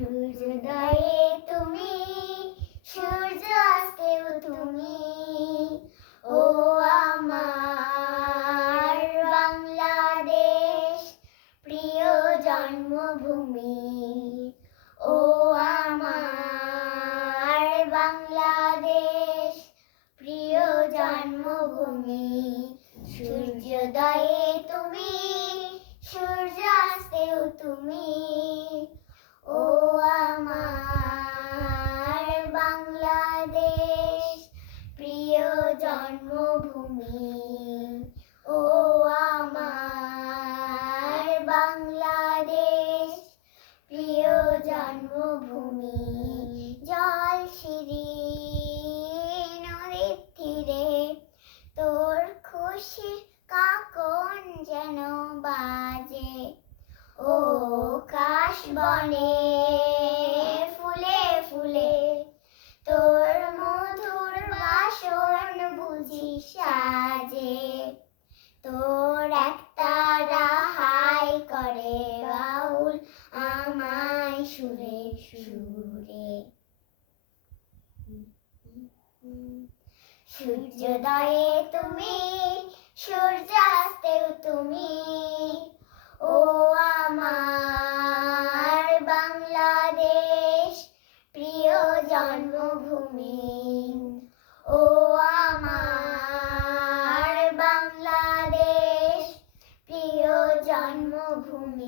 সূর্যোদয়ে তুমি সূর্যাস্তেও তুমি। ও আমার বাংলাদেশ, প্রিয় জন্মভূমি। ও আমার বাংলাদেশ, প্রিয় জন্মভূমি। সূর্যোদয়ে তুমি সূর্যাস্তেও তুমি। জন্মভূমি। ও আমার বাংলাদেশ, প্রিয় জন্মভূমি। জল নদীর তীরে, তোর খুশি কাকন যেন বাজে। ও কাশ বনে বুঝি সাজে। তোর একটা রাহাই করে বাউল আমায় সুরে সুরে। সূর্যোদয়ে তুমি, সূর্যাস্তেও তুমি। ও আমার বাংলাদেশ, প্রিয় জন্মভূমি। from